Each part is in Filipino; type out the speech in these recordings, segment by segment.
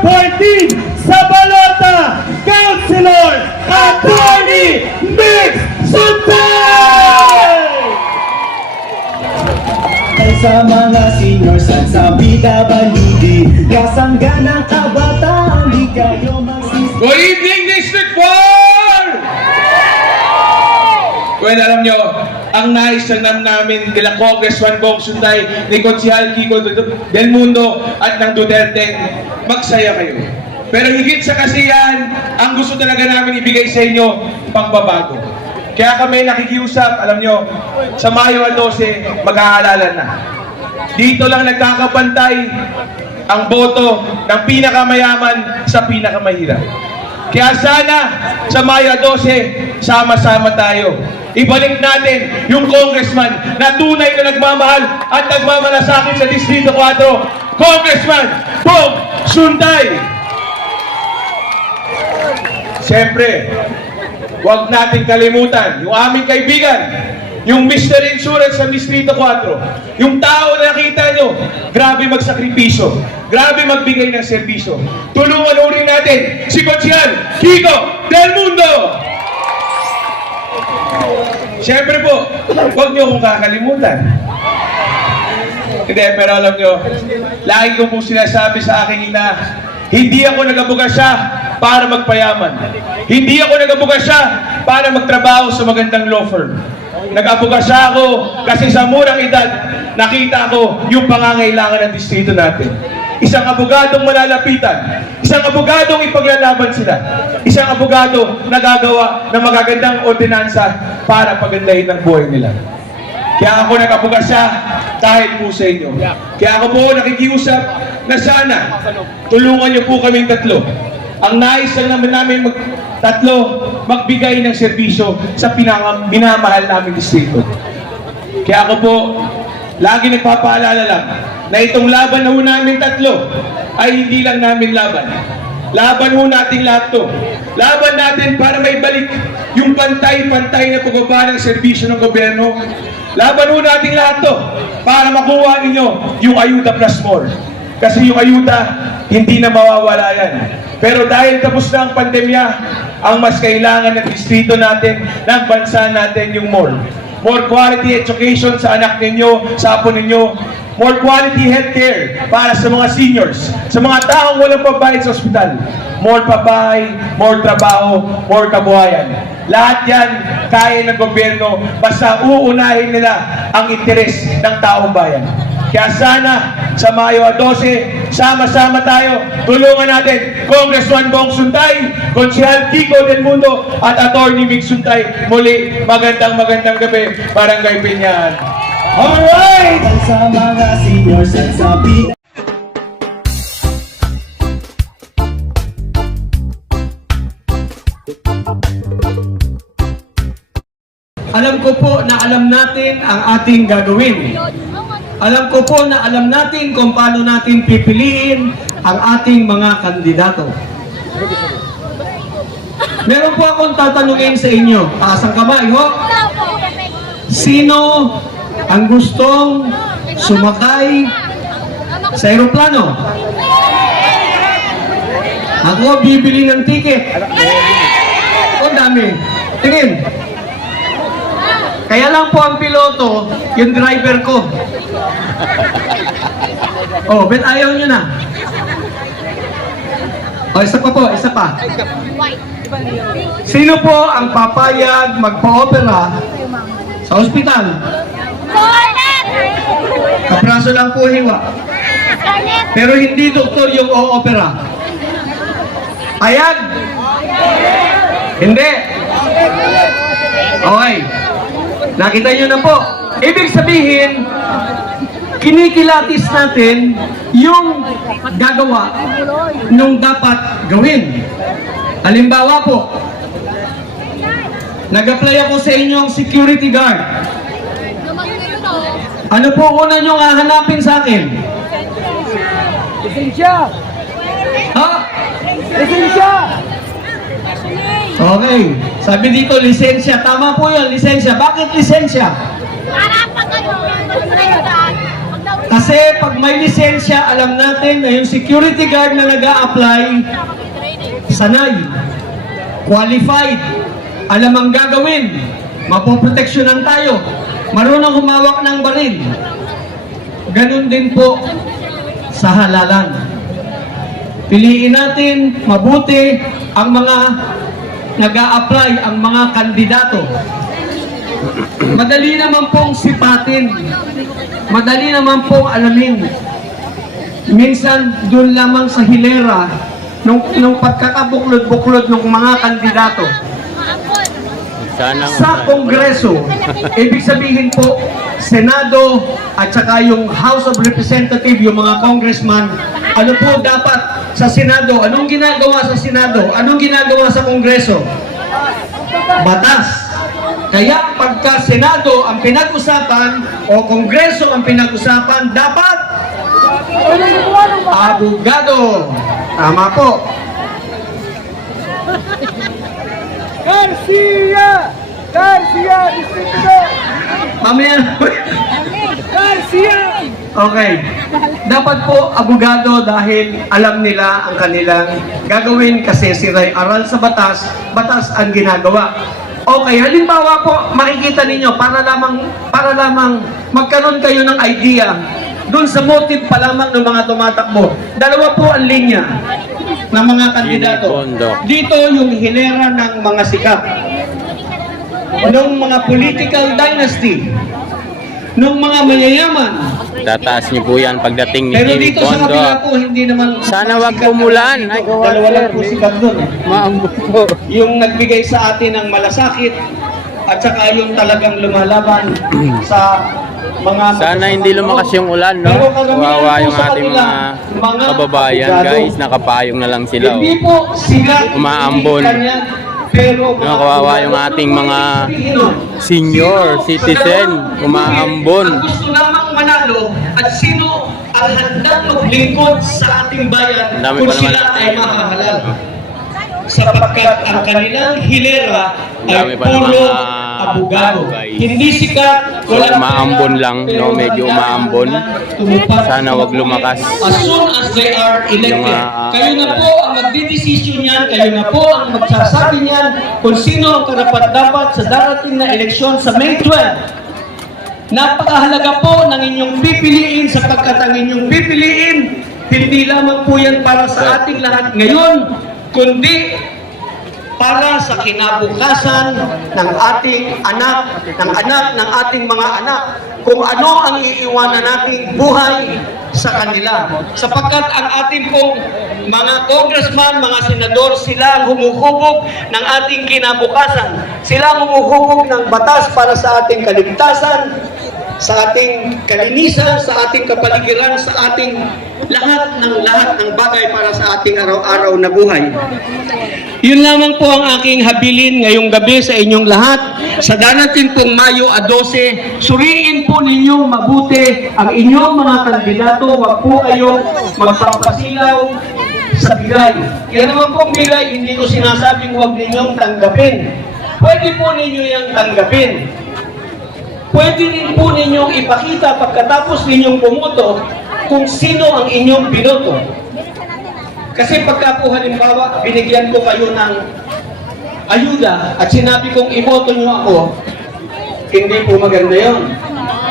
14 sa balota, Councilor Attorney Mix Suntay! Sa mga seniors at sa PWD, kasangga ng kabataan, di kayo magsisi. Good evening, District 4! Well, alam nyo, ang nais lang namin nila Congressman Bong Suntay, ni Konsehal Kiko Del Mundo at ng Duterte, magsaya kayo. Pero higit sa kasiyahan, ang gusto talaga namin ibigay sa inyo, pagbabago. Kaya kami nakikiusap, alam nyo, sa Mayo 12, mag-aalala na. Dito lang nagkakapantay ang boto ng pinakamayaman sa pinakamahirap. Kaya sana, sa Mayo 12, sama-sama tayo. Ibalik natin yung congressman na tunay na nagmamahal at nagmamalasakit sa Distrito 4, Congressman Bong Suntay! Siyempre, huwag natin kalimutan yung aming kaibigan, yung Mr. Insurance sa Distrito 4. Yung tao na nakita nyo, grabe magsakripisyo, grabe magbigay ng serbisyo. Tulungan rin natin si Konsehal Kiko Del Mundo! Siyempre po, huwag nyo kong kakalimutan. Hindi, pero alam nyo, lagi ko po sinasabi sa aking ina, hindi ako nag-abogasya para magpayaman. Hindi ako nag-abogasya para magtrabaho sa magandang law firm. Nag-abogasya ako kasi sa murang edad, nakita ko yung pangangailangan ng distrito natin. Isang abogadong malalapitan, isang abogadong ipaglalaban sila, isang abogado na gagawa ng magagandang ordinansa para pagandahin ang buhay nila. Kaya ako nag-abogasya dahil po sa inyo. Kaya ako po nakikiusap na sana tulungan niyo po kaming tatlo. Ang nais lang naman namin tatlo magbigay ng serbisyo sa minamahal namin distrito. Kaya ako po lagi nagpapaalala lang na itong laban na ho namin tatlo ay hindi lang namin laban. Laban ho natin lahat to. Laban natin para may balik yung pantay-pantay na pagbaba ng serbisyo ng gobyerno. Laban ho natin lahat to para makuha ninyo yung Ayuda Plus More. Kasi yung ayuda, hindi na mawawala yan. Pero dahil tapos na ang pandemya, ang mas kailangan ng distrito natin, ng bansa natin yung more. More quality education sa anak ninyo, sa apo ninyo. More quality healthcare para sa mga seniors, sa mga taong walang pabayad sa ospital. More pabahay, more trabaho, more kabuhayan. Lahat yan kaya ng gobyerno basta uunahin nila ang interes ng taong bayan. Kaya sana sa Mayo 12, sama-sama tayo, tulungan natin Congressman Bong Suntay, Konsehal Kiko Del Mundo at Attorney Mix Suntay. Muli, magandang gabi, Barangay Pinyan. Alright! Sa mga seniors at sa PWD. Alam ko po na alam natin ang ating gagawin. Alam ko po na alam natin kung paano natin pipiliin ang ating mga kandidato. Meron po akong tatanungin sa inyo. Taas ang kamay, ho? Sino ang gustong sumakay sa aeroplano? Ako, bibili ng ticket. Ang dami. Tingin. Kaya lang po ang piloto, yung driver ko. Oh, bet ayaw nyo na. Oh, isa pa po, isa pa. Sino po ang papayag magpa-opera sa ospital? Kapraso lang po hiwa. Pero hindi doktor yung o-opera. Payag? Hindi. Okay. Nakita nyo na po. Ibig sabihin, kinikilatis natin yung gagawa nung dapat gawin. Halimbawa po, nag-apply ako sa inyong security guard. Ano po una nyo hahanapin sa akin? Lisensya! Ha? Lisensya! Okay. Sabi dito, lisensya. Tama po yun, lisensya. Bakit lisensya? Para pag ano, pag Kasi pag may lisensya, alam natin na yung security guard na nag-a-apply, sanay, qualified, alam ang gagawin, mapoproteksyonan tayo, marunong humawak ng baril. Ganun din po sa halalan. Piliin natin mabuti ang mga nag-a-apply, ang mga kandidato. Madali naman pong sipatin. Madali naman pong alamin. Minsan, doon lamang sa hilera, nung pagkakabuklod-buklod ng mga kandidato. Sa Kongreso, ibig sabihin po, Senado at saka yung House of Representatives, yung mga congressman, ano po dapat sa Senado? Anong ginagawa sa Senado? Anong ginagawa sa Kongreso? Batas. Kaya pagka Senado ang pinag-usapan o Kongreso ang pinag-usapan, dapat abogado. Tama po. Garcia! Garcia! Distrito! Mamaya na po. Garcia! Okay. Dapat po abogado dahil alam nila ang kanilang gagawin kasi sila ay aral sa batas, batas ang ginagawa. Okay, halimbawa po, makikita ninyo para lamang magkaroon kayo ng idea doon sa motive pa lamang ng mga tumatakbo. Dalawa po ang linya ng mga kandidato. Dito yung hilera ng mga sikat, ng mga political dynasty, ng mga mayayaman. Tataas niyo po yan pagdating ni Pero Jimmy dito sa Pondo. kabila po, hindi naman... Sana wag umulan. Ay, Dalawa lang po sikat doon. maambot po. Yung nagbigay sa atin ng malasakit at saka yung talagang lumalaban sa mga... Sana hindi lumakas yung ulan, no? Pero karamihan Kawawa po yung sa ating kanila, mga kababayan, abogado. guys. Nakapayong na lang sila, Hindi oh. po sila Umaambon. pero No, kawawa yung ating mga senior citizen, umaambon. Ang gusto lamang manalo at sino ang handang maglingkod sa ating bayan Ang dami kung pa naman sila natin. ay mahahalal. Sapagkat ang kanilang hilera Ang dami ay pa naman puro mga abogado. guys. Hindi sikat, So, walang umaambon pera, lang, no? pero Medyo handa umaambon. na tumupad. Sana wag lumakas. As soon as they are elected, Yung, kayo na po ang magdidesisyon niyan, kayo na po ang magsasabi niyan kung sino ang karapat-dapat sa darating na eleksyon sa May 12. Napakahalaga po ng inyong pipiliin sapagkat ang inyong pipiliin, hindi lamang po yan para sa ating lahat ngayon, kundi para sa kinabukasan ng ating anak, ng ating mga anak, kung ano ang iiwanan nating buhay sa kanila. Sapagkat ang ating pong mga congressman, mga senador, sila ang humuhubog ng ating kinabukasan. Sila ang humuhubog ng batas para sa ating kaligtasan, sa ating kalinisan, sa ating kapaligiran, sa ating lahat ng bagay para sa ating araw-araw na buhay. Yun lamang po ang aking habilin ngayong gabi sa inyong lahat. Sa darating pong Mayo 12, suriin po ninyong mabuti ang inyong mga kandidato. Huwag po kayong magpapasilaw sa bigay. Yan naman pong bigay, hindi ko sinasabing huwag ninyong tanggapin. Pwede po ninyo yung tanggapin. Pwede rin po ninyong ipakita pagkatapos ninyong pumoto kung sino ang inyong binoto. Kasi pagka po halimbawa, binigyan ko kayo ng ayuda at sinabi kong iboto nyo ako, hindi po maganda yun.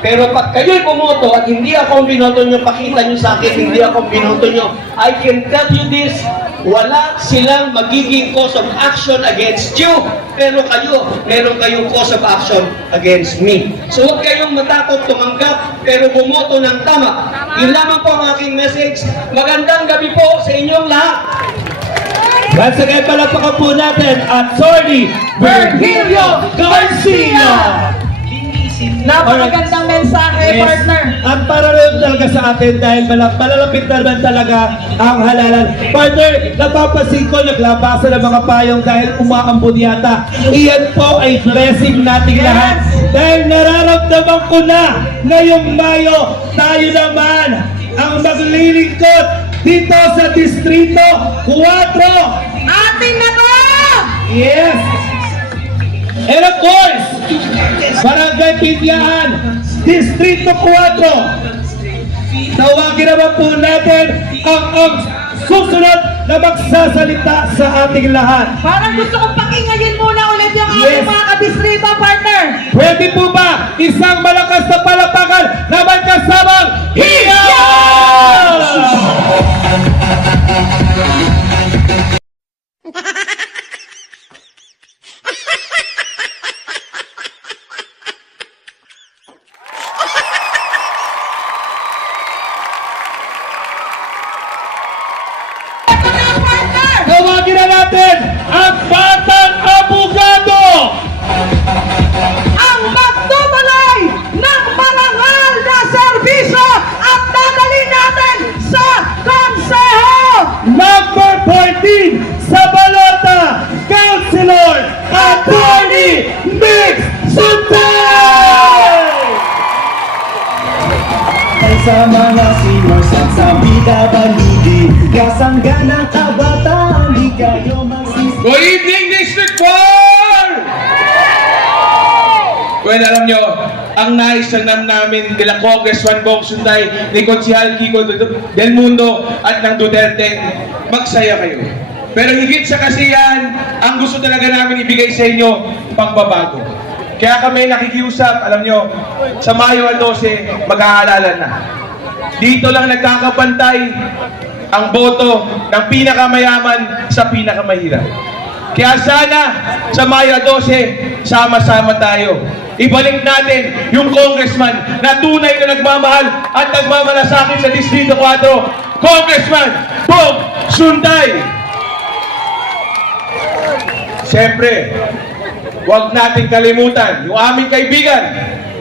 Pero pag kayo'y pumoto at hindi ako ang binoto nyo, pakita nyo sa akin, hindi ako ang binoto nyo, I can tell you this, wala silang magiging cause of action against you, pero kayo, meron kayong cause of action against me. So huwag kayong matakot tumanggap, pero bumoto ng tama. Yun lamang po ang aking message. Magandang gabi po sa inyong lahat. Once again, palakpakan po natin Attorney Virgilio Garcia! Napakagandang mensahe, partner. Ang parallel talaga sa atin dahil malalapit naman talaga ang halalan. Partner, napapansin ko naglabasa ng mga payong dahil umaambon yata. Iyan po ay blessing nating lahat. Dahil nararamdaman ko na ngayong Mayo, tayo naman ang maglilingkod dito sa Distrito 4. Atin na to! Yes! And of course, Barangay Pinyahan, Distrito 4. Tawagin naman po natin ang susunod na magsasalita sa ating lahat. Parang gusto kong pakingayin muna ulit yung Yes. ating mga kadistrito, partner. Pwede po ba isang malakas na palapakan naman kasamang Hiyaw! Ito na, partner. Tawagin na natin ang Batang Abogado! Ang magtutuloy ng marangal na serbisyo at dadali natin sa konseho. Number 14 sa balota, Councilor Attorney Mix Suntay! Sa mga seniors at sa bida baludi, kasangga ng kabataan, di kayo magsisi. Good evening, District 4! Well, alam nyo, ang nais lang namin nila Congressman Bong Suntay, ni Konsehal Kiko Del Mundo at ng Duterte, magsaya kayo. Pero higit sa kasiyahan, ang gusto talaga namin ibigay sa inyo, pagbabago. Kaya kami nakikiusap, alam nyo, sa Mayo 12, mag-aalala na. Dito lang nagkakapantay ang boto ng pinakamayaman sa pinakamahirap. Kaya sana sa Mayo 12, sama-sama tayo. Ibalik natin yung congressman na tunay na nagmamahal at nagmamalasakit sa Distrito 4, Congressman Bong Suntay! Siyempre, huwag natin kalimutan yung aming kaibigan,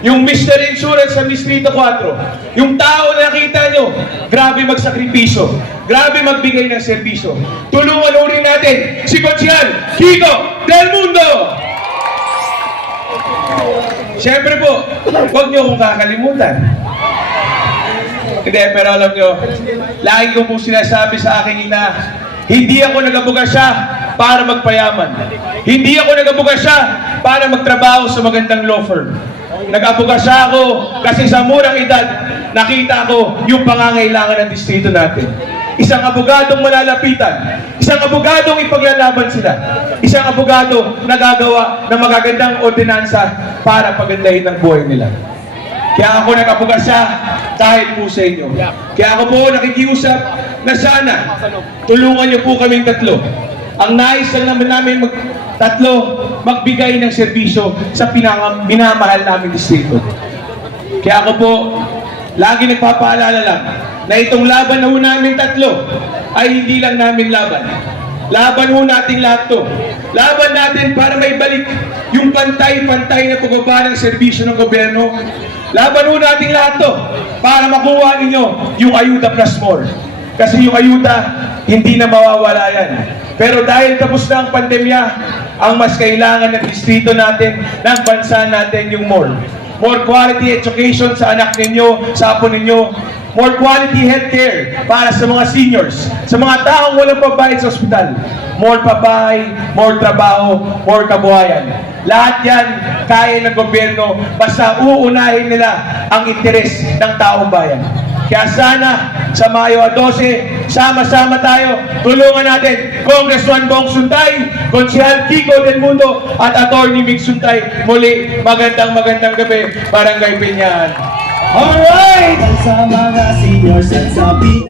yung Mr. Insurance sa Distrito 4. Yung tao na nakita nyo, grabe magsakripisyo, grabe magbigay ng serbisyo. Tulungan ulit natin si Konsehal Kiko Del Mundo! Siyempre po, huwag nyo akong kakalimutan. Hindi, pero alam nyo, lagi ko po sinasabi sa aking ina, hindi ako nag-abogasya para magpayaman. Hindi ako nag-abogasya para magtrabaho sa magandang law firm. Nag-abogasya ako kasi sa murang edad, nakita ko yung pangangailangan ng distrito natin. Isang abogadong malalapitan, isang abogadong ipaglalaban sila, isang abogado na gagawa ng magagandang ordinansa para pagandahin ang buhay nila. Kaya ako nag-abogasya dahil po sa inyo. Kaya ako po nakikiusap na sana tulungan niyo po kaming tatlo. Ang nais lang naman namin magbigay ng serbisyo sa minamahal namin distrito. Kaya ako po lagi nagpapaalala lang na itong laban na ho namin tatlo ay hindi lang namin laban. Laban ho natin lahat to. Laban natin para maibalik yung pantay-pantay na pagbaba ng serbisyo ng gobyerno. Laban ho natin lahat to para makuha ninyo yung ayuda plus more. Kasi yung ayuda, hindi na mawawala yan. Pero dahil tapos na ang pandemya, ang mas kailangan ng distrito natin, ng bansa natin yung more. More quality education sa anak ninyo, sa apo ninyo. More quality healthcare para sa mga seniors, sa mga taong walang pabayad sa ospital. More pabahay, more trabaho, more kabuhayan. Lahat yan kaya ng gobyerno basta uunahin nila ang interes ng taong bayan. Kaya sana sa Mayo 12, sama-sama tayo, tulungan natin Congressman Bong Suntay, Konsehal Kiko Del Mundo at Attorney Mix Suntay. Muli, magandang gabi, Barangay Pinyan. Alright! Sa mga seniors at sa bida